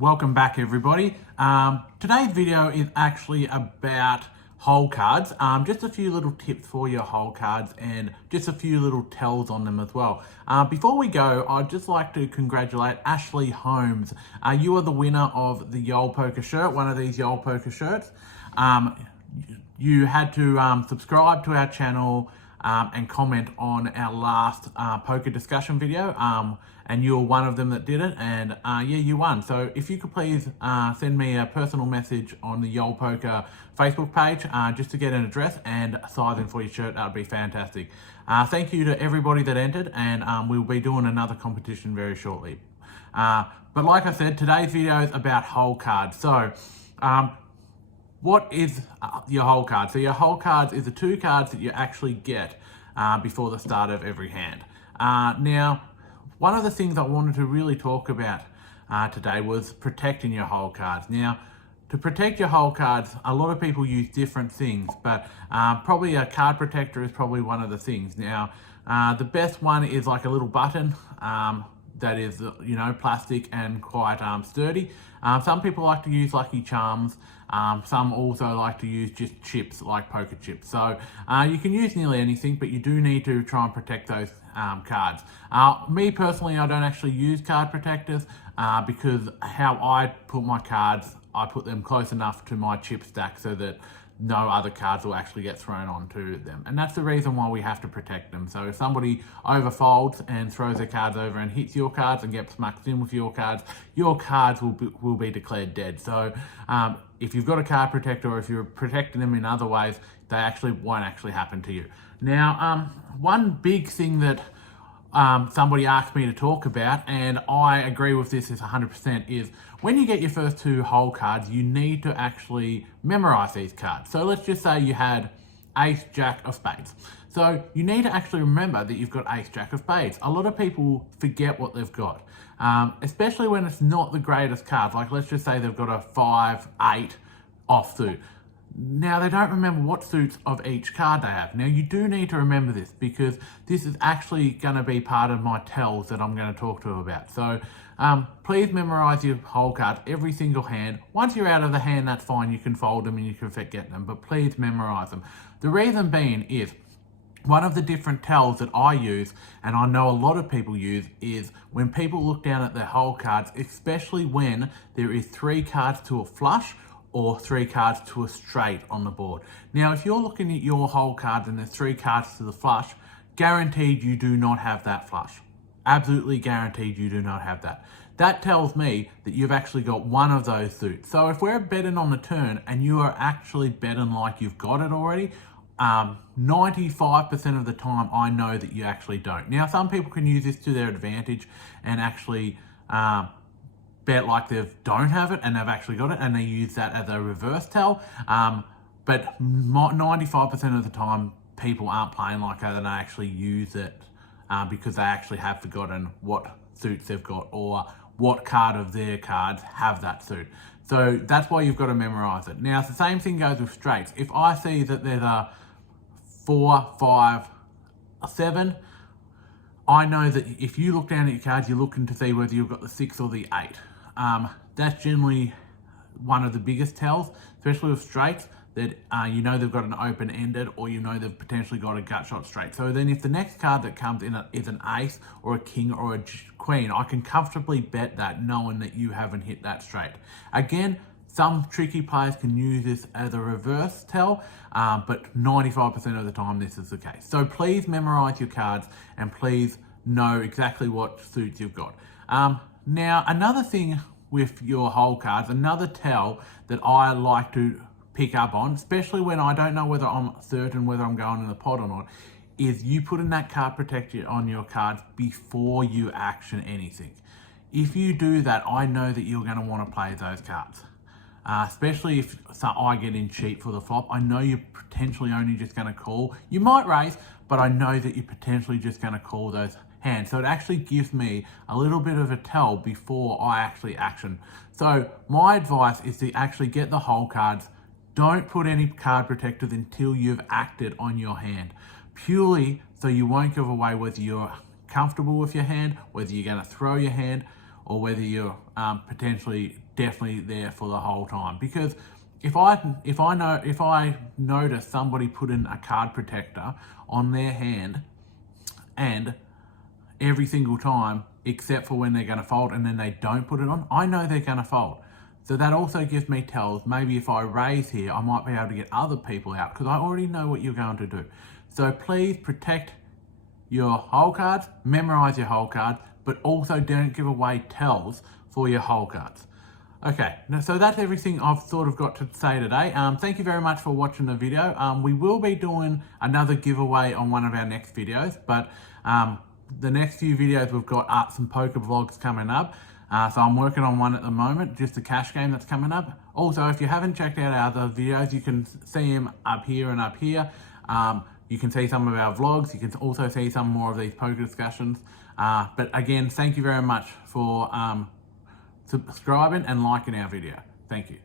Welcome back, everybody. Today's video is actually about hole cards. Just a few little tips for your hole cards and just a few little tells on them as well. Before we go, I'd just like to congratulate Ashley Holmes. You are the winner of the Yole poker shirt, one of these Yole poker shirts. You had to subscribe to our channel and comment on our last poker discussion video, and you're one of them that did it, and yeah, you won. So if you could please send me a personal message on the Yole Poker Facebook page just to get an address and a sizing for your shirt, that would be fantastic. Thank you to everybody that entered, and we'll be doing another competition very shortly. But like I said, today's video is about hole cards. So what is your hole card? So your hole cards is the two cards that you actually get before the start of every hand. Now, one of the things I wanted to really talk about today was protecting your hole cards. Now, to protect your hole cards, a lot of people use different things, but probably a card protector is probably one of the things. Now, the best one is like a little button that is, plastic and quite sturdy. Some people like to use Lucky Charms. Some also like to use just chips, like poker chips. So you can use nearly anything, but you do need to try and protect those cards. Me personally, I don't actually use card protectors because how I put my cards, I put them close enough to my chip stack so that no other cards will actually get thrown onto them. And that's the reason why we have to protect them. So if somebody overfolds and throws their cards over and hits your cards and gets smacked in with your cards will be declared dead. So if you've got a card protector, or if you're protecting them in other ways, they actually won't actually happen to you. Now, one big thing that somebody asked me to talk about, and I agree with this is 100%, is when you get your first two hole cards, you need to actually memorize these cards. So let's just say you had ace, jack of spades. So you need to actually remember that you've got ace, jack of spades. A lot of people forget what they've got, especially when it's not the greatest cards. Like let's just say they've got a 5-8 offsuit. Now, they don't remember what suits of each card they have. Now, you do need to remember this because this is actually going to be part of my tells that I'm going to talk to you about. So, please memorize your hole cards every single hand. Once you're out of the hand, that's fine. You can fold them and you can forget them, but please memorize them. The reason being is one of the different tells that I use, and I know a lot of people use, is when people look down at their hole cards, especially when there is 3 cards to a flush or 3 cards to a straight on the board. Now, if you're looking at your hole cards and there's 3 cards to the flush, guaranteed you do not have that flush. Absolutely guaranteed you do not have that. That tells me that you've actually got one of those suits. So if we're betting on the turn and you are actually betting like you've got it already, 95% of the time I know that you actually don't. Now, some people can use this to their advantage and actually bet like they don't have it and they've actually got it, and they use that as a reverse tell. But 95% of the time, people aren't playing like that and they actually use it because they actually have forgotten what suits they've got or what card of their cards have that suit. So that's why you've got to memorize it. Now, the same thing goes with straights. If I see that there's a 4, 5, a 7, I know that if you look down at your cards, you're looking to see whether you've got the 6 or the 8. That's generally one of the biggest tells, especially with straights, that you know they've got an open-ended or you know they've potentially got a gut shot straight. So then if the next card that comes in is an ace or a king or a queen, I can comfortably bet that knowing that you haven't hit that straight. Again, some tricky players can use this as a reverse tell, but 95% of the time this is the case. So please memorize your cards and please know exactly what suits you've got. Now, another thing with your hole cards, another tell that I like to pick up on, especially when I don't know whether I'm certain whether I'm going in the pot or not, is you putting that card protector on your cards before you action anything. If you do that, I know that you're going to want to play those cards. Especially if I get in cheap for the flop, I know you're potentially only just going to call. You might raise, but I know that you're potentially just going to call those hands. So it actually gives me a little bit of a tell before I actually action. So my advice is to actually get the hole cards. Don't put any card protectors until you've acted on your hand. Purely so you won't give away whether you're comfortable with your hand, whether you're going to throw your hand, or whether you're potentially definitely there for the whole time. Because if I notice somebody put in a card protector on their hand, and every single time except for when they're going to fold and then they don't put it on, I know they're going to fold. So that also gives me tells. Maybe if I raise here, I might be able to get other people out because I already know what you're going to do. So please protect your hole cards, memorize your hole cards, but also don't give away tells for your hole cards. Okay, so that's everything I've sort of got to say today. Thank you very much for watching the video. We will be doing another giveaway on one of our next videos, but the next few videos we've got some poker vlogs coming up. So I'm working on one at the moment, just a cash game that's coming up. Also, if you haven't checked out our other videos, you can see them up here and up here. You can see some of our vlogs. You can also see some more of these poker discussions. But again, thank you very much for subscribing and liking our video. Thank you.